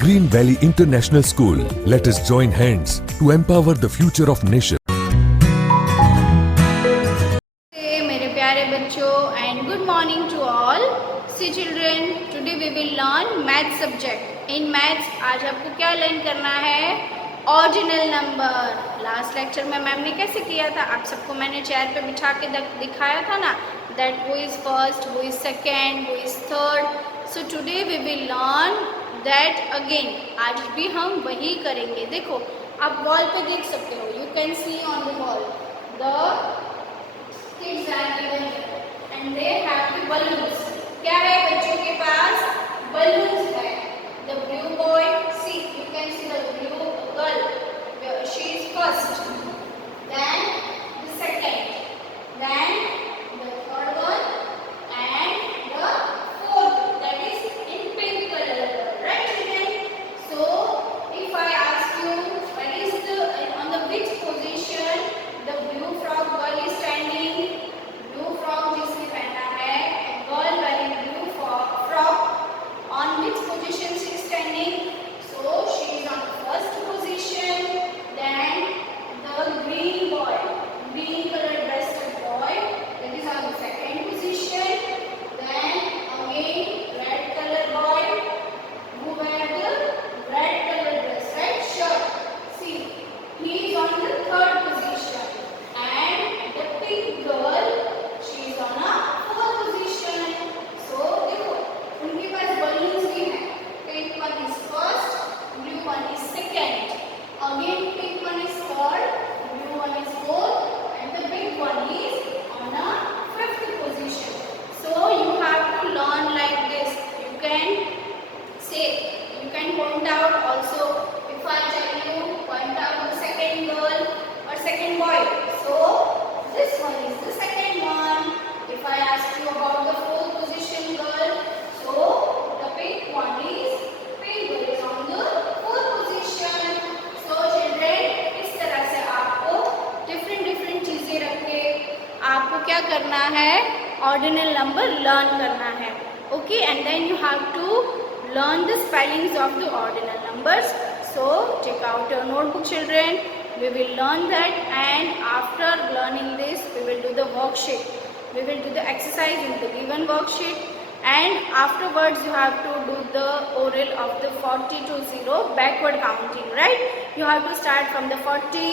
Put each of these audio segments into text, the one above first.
Green Valley International School. Let us join hands to empower the future of nation. मेरे प्यारे बच्चों and good morning to all. See children, today we will learn math subject. In maths आज आपको क्या learn करना है? Ordinal number. Last lecture में ma'am ने कैसे किया था? आप सबको मैंने चेयर पे बिठा के दिखाया था ना, that who is first, who is second, who is third. So today we will learn that again. आज भी हम वही करेंगे. देखो आप वॉल पे देख सकते हो, you can see on the wall the kids are given and they have the balloons. क्या है बच्चों के पास? balloons है. The blue boy, see, you can see the blue girl. She is first. Then the second. Then the third one and the fourth. That is in pink color. Right children? So if I ask you, what is the on the which position the blue frog girl is standing? Blue frog जिसने पहना है, girl wearing blue frog on which position she is standing? So she is on the first position. Then the green boy, green color dressed boy, that is on the second position. Then again red color boy who wear the red color dress, right, shirt. See, he is on the third position. And the pink girl, she is on a fourth position. So देखो उनके पास balloons भी हैं. Pink one is first, blue one is second. Again pink one is third, blue one is fourth, and the big one is on a fifth position. So you have to learn like this. You can say, you can point out also. If I tell you point out the second girl or second boy, so this one is the second one. If I ask you about the fourth position girl, so the pink one is pink girl is on the fourth position. So children, इस तरह से आपको different चीजें रख के आपको क्या करना है? ऑर्डिनल नंबर लर्न करना है. Okay, and then you have to learn the spellings of the ordinal numbers. So take out your notebook children. We will learn that, and after learning this we will do the worksheet. We will do the exercise in the given worksheet, and afterwards you have to do the oral of the 40 to 0 backward counting, right? You have to start from the 40,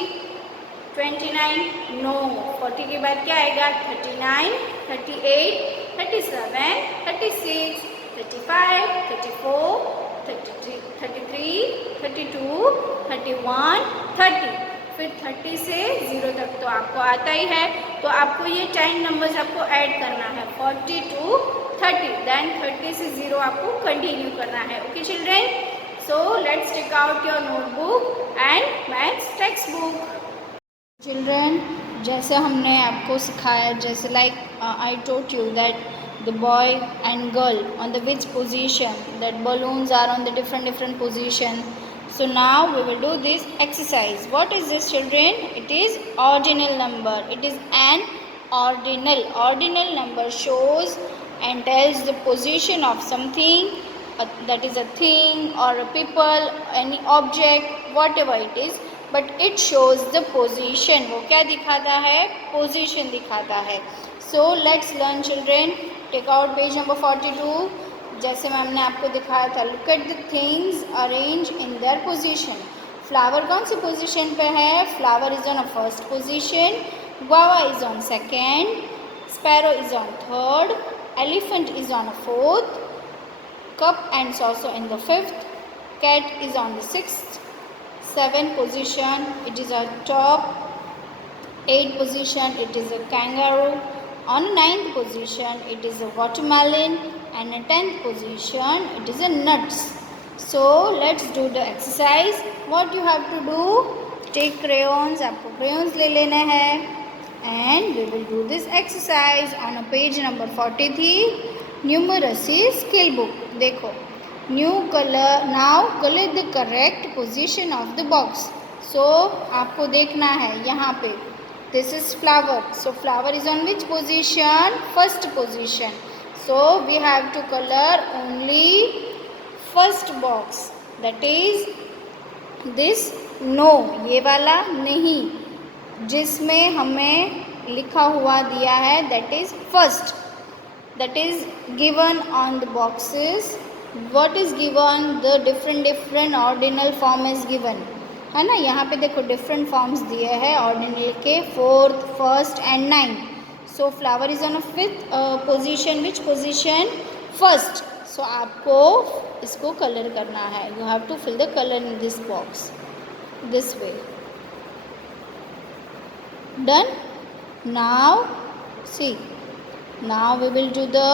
29, no, 40 के बाद क्या आएगा? 39, 38, 37, 36, 35, 34, 33, 33, 32, 31, 30. फिर 30 से 0 तक तो आपको आता ही है. तो आपको ये 10 नंबर्स आपको ऐड करना है, 40 to 30. देन 30 से 0 आपको कंटिन्यू करना है. Okay children, so let's take out your notebook and maths textbook. Children, जैसे हमने आपको सिखाया, जैसे like I told you that the boy and girl on the which position, that balloons are on the different position. So now we will do this exercise. What is this children? It is ordinal number. It is an ordinal number shows and tells the position of something, that is a thing or a people, any object, whatever it is, but it shows the position. वो क्या दिखाता है? Position दिखाता है. So let's learn children. Take out page number 42. जैसे ma'am ने आपको दिखाया था, look at the things arrange in their position. Flower कौन सी पोजीशन पे है? Flower is on a first position, guava is on second, sparrow is on third, elephant is on a fourth, cup and saucer in the fifth, cat is on the sixth, seven position it is a top, eight position it is a kangaroo. On 9th position it is a watermelon, and in 10th position it is a nuts. So let's do the exercise. What you have to do? Take crayons. आपको crayons ले लेना है, and we will do this exercise on a page number 43 numeracy skill book. देखो, new color. Now color the correct position of the box. So आपको देखना है यहाँ पे. This is flower. So flower is on which position? First position. So we have to color only first box. That is this no, ये वाला नहीं, जिसमें हमें लिखा हुआ दिया है that is first, that is given on the boxes. What is given? The different ordinal form is given, है ना. यहाँ पे देखो डिफरेंट फॉर्म्स दिए हैं ऑर्डिनल के, fourth, first and ninth. So flower is on a fifth position. Which position? First. So आपको इसको कलर करना है. You have to fill the colour in this box this way. Done. Now see, now we will do the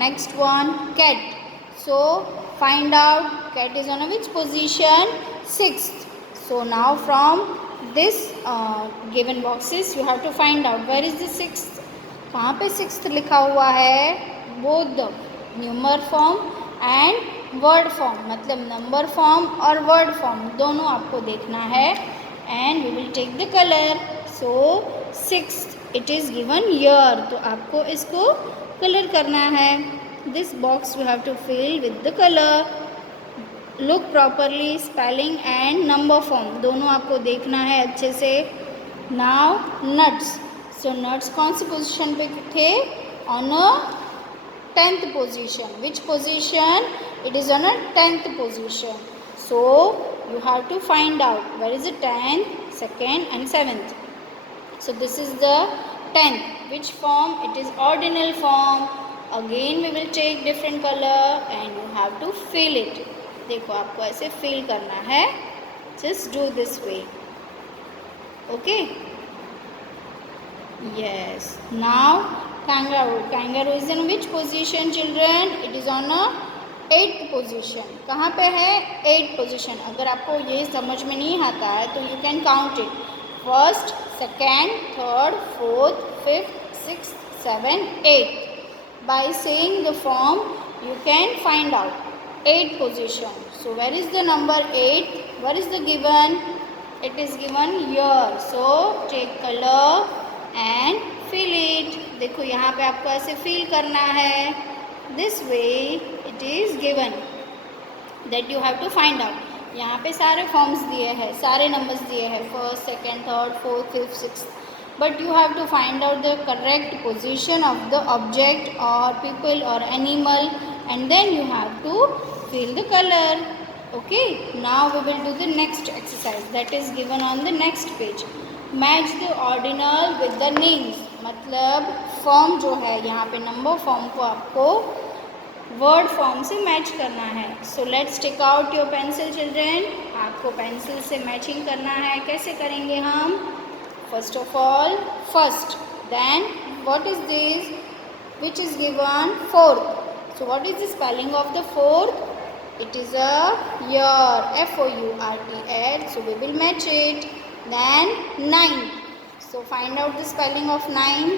next one, cat. So find out cat is on a which position? Sixth. So now from this given boxes you have to find out where is the sixth. कहाँ पे sixth लिखा हुआ है? both the number form and word form, मतलब number form और word form दोनों आपको देखना है. And we will take the colour. So sixth it is given here, तो आपको इसको कलर करना है. This box you have to fill with the colour. Look properly, spelling and number form दोनों आपको देखना है अच्छे से. Now nuts. सो नट्स कौन सी पोजिशन पे थे? On a 10th position. Which position? It is on a 10th position. So you have to find out where is the 10th, 2nd and 7th. So this is the 10th. Which form? It is ordinal form. Again we will take different color and you have to fill it. देखो आपको ऐसे fill करना है. Just do this way. Okay? Yes. Now kangaroo. Kangaroo is in which position children? It is on a 8th position. कहाँ पे है? 8th position. अगर आपको ये समझ में नहीं आता है तो you can count it. First, second, third, fourth, fifth, sixth, seventh, eighth. By saying the form you can find out 8th position. So where is the number 8? Where is the given? It is given here. So take color and fill it. देखो यहाँ पे आपको ऐसे fill करना है. This way it is given that you have to find out. यहाँ पे सारे forms दिए हैं, सारे numbers दिए हैं, first, second, third, fourth, fifth, sixth. But you have to find out the correct position of the object or people or animal, and then you have to fill the color. Okay. Now we will do the next exercise that is given on the next page. Match the ordinal with the names. मतलब form जो है यहाँ पे number form को आपको word form से match करना है. So let's take out your pencil children. आपको पेंसिल से मैचिंग करना है. कैसे करेंगे हम? First of all first, then what is this which is given? Fourth. So what is the spelling of the fourth? It is a here, FOURTH. So we will match it. Then ninth. So find out the spelling of nine.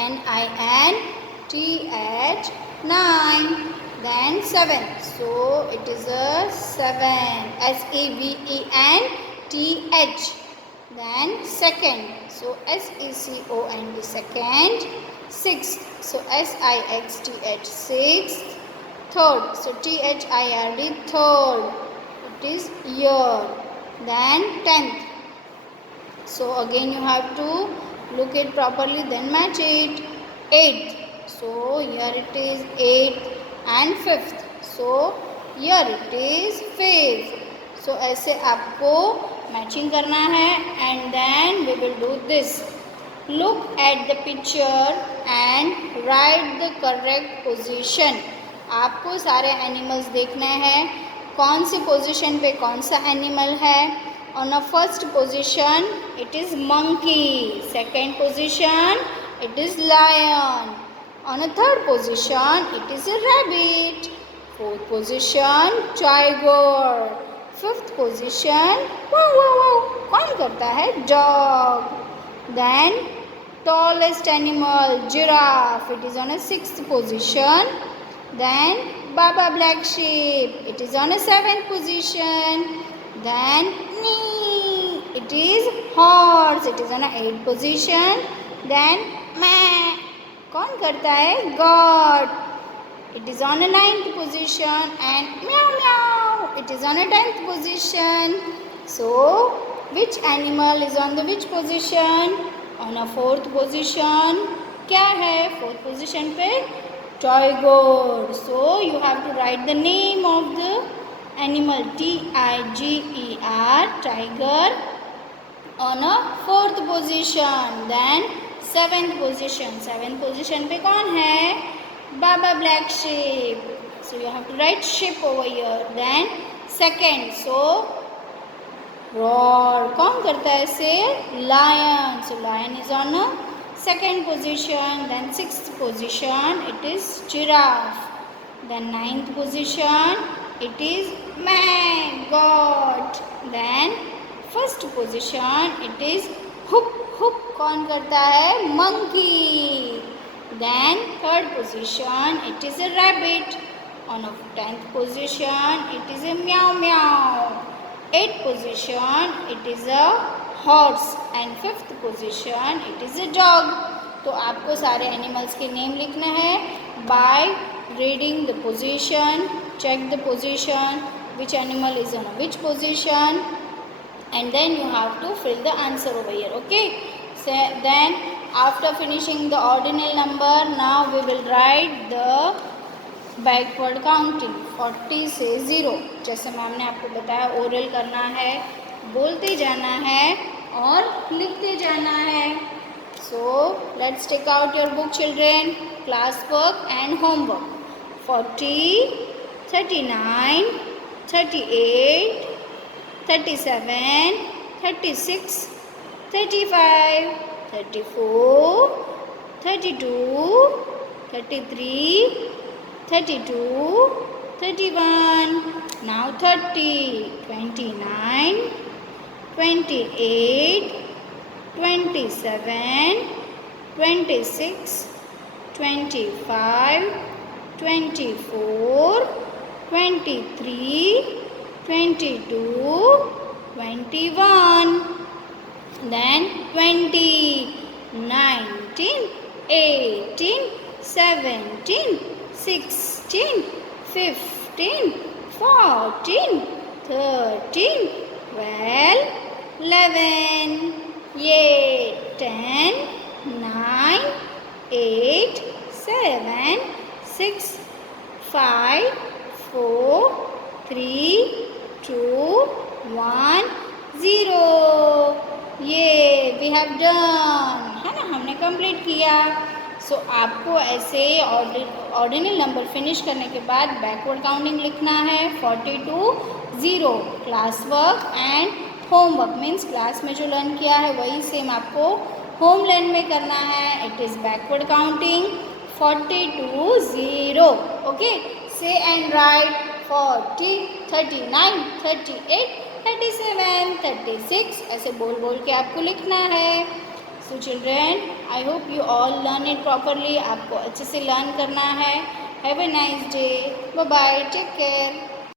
NINTH, 9. Then seventh. So it is a 7, SEVENTH. Then second. So SECOND, second. Sixth. So SIXTH, sixth. Third. So THIRD, third. It is year. Then 10th. So again you have to look it properly, then match it. 8th. So here it is 8th and 5th. So here it is 5th. So ऐसे आपको matching करना है. And then we will do this. Look at the picture and write the correct position. आपको सारे animals देखने हैं. कौन सी पोजीशन पे कौन सा एनिमल है? On a first position it is monkey. Second position it is lion. On a third position it is a rabbit. Fourth position tiger. Fifth position कौन करता है? Dog. Then tallest animal giraffe. It is on a sixth position. Then Baba Black Sheep. It is on a 7th position. Then it is horse. It is on a 8th position. Then कौन करता है? God. It is on a 9th position. And meow meow. It it is on a 10th position. So which animal is on the which position? On a 4th position. क्या है 4th position पे? Tiger. So you have to write the name of the animal, Tiger, tiger, on a 4th position. Then 7th position. 7th position पे कौन है? Baba black sheep. So you have to write sheep over here. Then second, so roar. कौन करता है इसे? Lion. So lion is on a 2nd position. Then 6th position, it is giraffe. Then 9th position, it is maggot. Then 1st position, it is hook. Hook कौन करता है? Monkey. Then 3rd position, it is a rabbit. On a 10th position, it is a meow meow. 8th position, it is a horse. And 5th position, it is a dog. तो आपको सारे animals के name लिखना है by reading the position, check the position, which animal is on which position, and then you have to fill the answer over here. Okay. So then after finishing the ordinal number, now we will write the backward counting 40 से 0. जैसे ma'am ने आपको बताया oral करना है, बोलते जाना है और लिखते जाना है. So let's take out your book children, class work and homework. 40, 39, 38, 37, 36, 35, 34, 32, 33, 32, 31, now 30, 29, 28, 27, 26, 25, 24, 23, 22, 21, then 20, 19, 18, 17, 16, 15, 14, 13, 12, 11. ये 10, 9, 8, 7, 6, 5, 4, 3, 2, 1, 0. ये वी हैव डन, है ना, हमने कंप्लीट किया. सो आपको ऐसे ऑर्डिनल नंबर फिनिश करने के बाद बैकवर्ड काउंटिंग लिखना है 40 to 0. Class work and homework means class में जो लर्न किया है वही सेम आपको होम लर्न में करना है. It is backward counting 40 to 0. Okay, से एंड राइट 40, 39, 38, 37, 36 ऐसे बोल बोल के आपको लिखना है. So children, I hope you all learn it properly. आपको अच्छे से लर्न करना है. Have a nice day. Bye bye, take care.